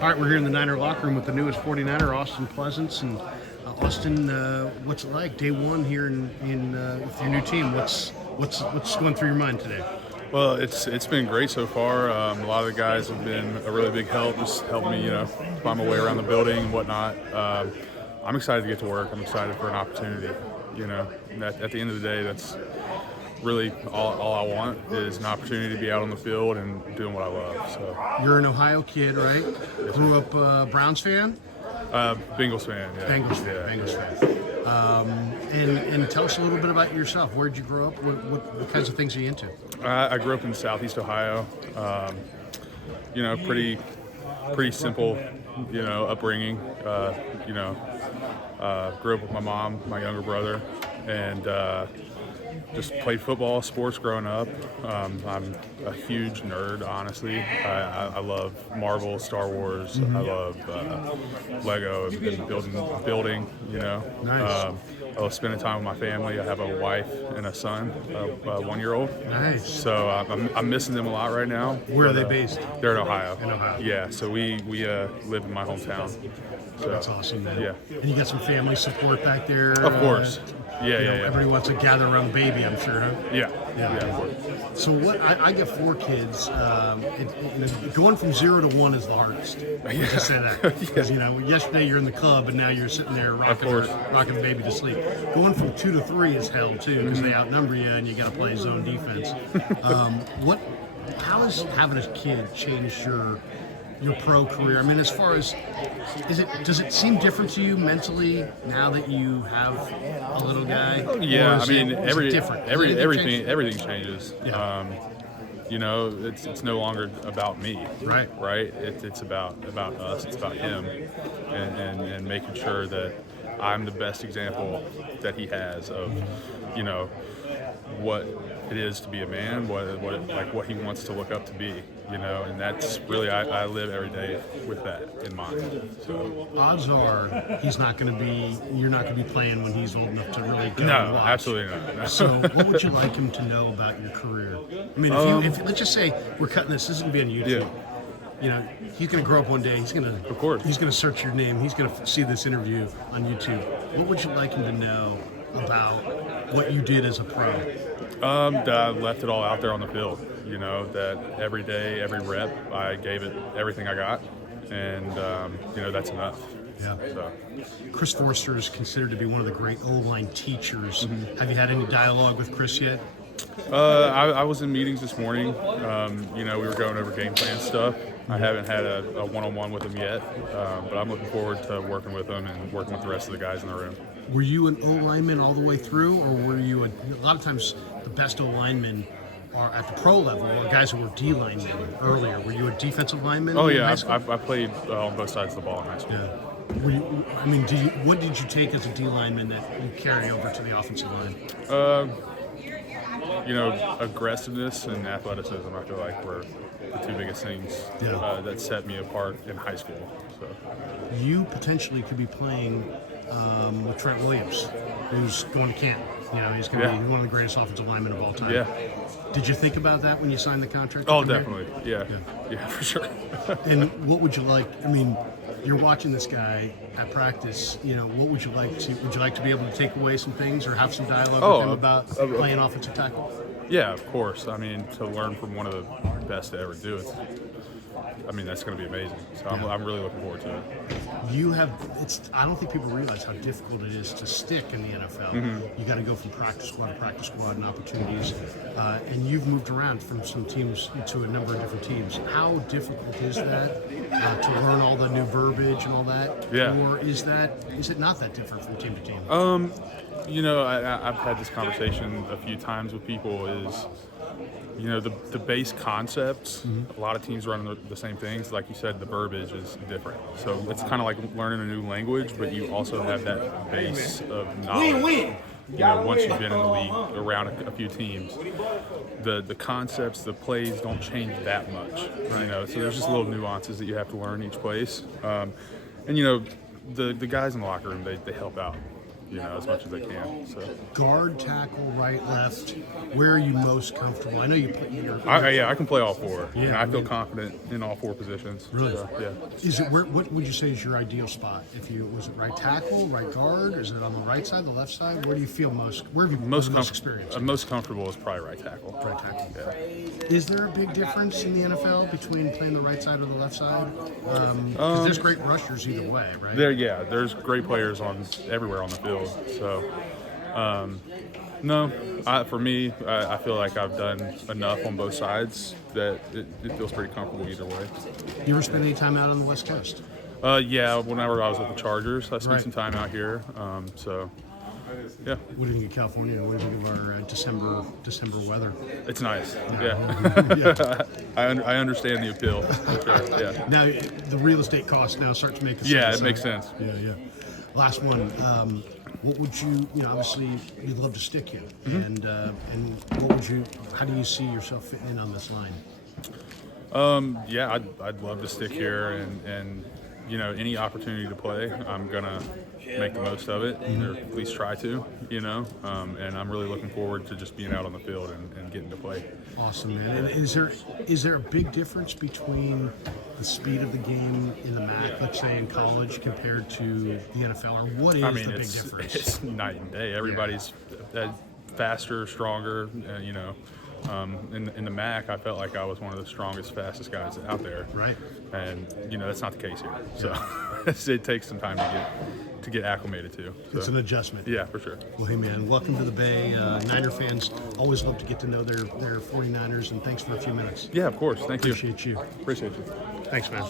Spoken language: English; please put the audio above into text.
All right, we're here in the Niner locker room with the newest 49er, Austin Pleasance. And Austin, what's it like day one here in with your new team? What's going through your mind today? Well, it's been great so far. A lot of the guys have been a really big help, just helping me, find my way around the building and whatnot. I'm excited to get to work. I'm excited for an opportunity. And at the end of the day, that's really all I want is an opportunity to be out on the field and doing what I love. So You're an Ohio kid, right? Yes, Grew up Browns fan? Bengals fan. Yeah. Bengals fan. Yeah. Bengals fan. And tell us a little bit about yourself. Where did you grow up? What kinds of things are you into? I grew up in Southeast Ohio. Pretty simple, upbringing. Grew up with my mom, my younger brother, and just played football, sports growing up. I'm a huge nerd, honestly. I love Marvel, Star Wars. I love Lego and building. Nice. I love spending time with my family. I have a wife and a son, a 1-year-old. Nice. So I'm missing them a lot right now. Where are they based? They're in Ohio. In Ohio. Yeah, so we live in my hometown. So, That's awesome, man. Yeah. And you got some family support back there? Of course. Yeah. Everybody wants to gather around the baby, I'm sure, huh? Yeah. Yeah. Of course. So I get 4 kids. Going from 0 to 1 is the hardest. I just say that because yesterday you're in the club and now you're sitting there rocking the baby to sleep. Going from 2 to 3 is hell too because they outnumber you and you got to play zone defense. How has having a kid changed your pro career? I mean, as far as does it seem different to you mentally now that you have a little guy? Yeah, Different? everything changes. Yeah. It's no longer about me. Right. It's about us. It's about him, and making sure that I'm the best example that he has of, what it is to be a man, what he wants to look up to be, and that's really I live every day with that in mind. So Odds are you're not going to be playing when he's old enough to really go no, and watch. absolutely not. No. So what would you like him to know about your career? I mean, if let's just say we're cutting this isn't being YouTube. Yeah. He's going to grow up one day. He's going to search your name. He's going to see this interview on YouTube. What would you like him to know about what you did as a pro? That I left it all out there on the field. That every day, every rep, I gave it everything I got, and that's enough. Yeah. So. Chris Forster is considered to be one of the great O-line teachers. Have you had any dialogue with Chris yet? I was in meetings this morning. We were going over game plan stuff. I haven't had a one-on-one with him yet, but I'm looking forward to working with him and working with the rest of the guys in the room. Were you an O-lineman all the way through, or were you a lot of times the best O-linemen are at the pro level, or guys who were D-linemen earlier? Were you a defensive lineman? Oh yeah, I played on both sides of the ball in high school. Yeah. What did you take as a D-lineman that you carry over to the offensive line? Aggressiveness and athleticism, I feel like, were the 2 biggest things that set me apart in high school. So you potentially could be playing with Trent Williams, who's going to camp. He's going to be one of the greatest offensive linemen of all time. Yeah. Did you think about that when you signed the contract? Oh, definitely. Yeah, for sure. And what would you like? I mean, you're watching this guy at practice. What would you like to? Would you like to be able to take away some things or have some dialogue with him about playing offensive tackle? Yeah, of course. I mean, to learn from one of the best to ever do it. That's going to be amazing. So I'm really looking forward to it. I don't think people realize how difficult it is to stick in the NFL. You got to go from practice squad to practice squad and opportunities. And you've moved around from some teams to a number of different teams. How difficult is that to learn all the new verbiage and all that? Yeah. Or is it not that different from team to team? I've had this conversation a few times with people is, the base concepts, a lot of teams run the same things. Like you said, the verbiage is different. So it's kind of like learning a new language, but you also have that base of knowledge. Once you've been in the league around a few teams, the concepts, the plays don't change that much. So there's just little nuances that you have to learn each place. The guys in the locker room, they help out. as much as they can. So Guard, tackle, right, left. Where are you most comfortable? I know you play. I can play all four. Yeah, and I feel confident in all four positions. Really? So, yeah. Is it what would you say is your ideal spot? Was it right tackle, right guard? Is it on the right side, the left side? Where do you feel most? Where have you most experience? I'm most comfortable is probably right tackle. Right tackle. Yeah. Is there a big difference in the NFL between playing the right side or the left side? Because there's great rushers either way, right? There's great players on everywhere on the field. So, no, for me, I feel like I've done enough on both sides that it feels pretty comfortable either way. You ever spend any time out on the West Coast? Yeah, whenever I was with the Chargers, I spent Right. some time out here. Yeah, What do you think of California? What do you think of our December weather? it's nice. Yeah, I understand the appeal. For sure. Yeah. Now the real estate costs now start to make sense. Yeah, it makes sense. Yeah. Last one. What would you? Obviously you'd love to stick here, and what would you? How do you see yourself fitting in on this line? Yeah, I'd love to stick here, and any opportunity to play, I'm gonna make the most of it, or at least try to, and I'm really looking forward to just being out on the field and getting to play. Awesome, man. And is there a big difference between the speed of the game in the MAC, let's say in college, compared to the NFL, or what is the big difference? It's night and day. Everybody's faster, stronger, in the MAC, I felt like I was one of the strongest, fastest guys out there. Right. And that's not the case here. So it takes some time to get acclimated to. So. It's an adjustment. Yeah, for sure. Well, hey man, welcome to the Bay. Niner fans always love to get to know their 49ers, and thanks for a few minutes. Yeah, of course. Thank you. Appreciate you. Appreciate you. Thanks, man.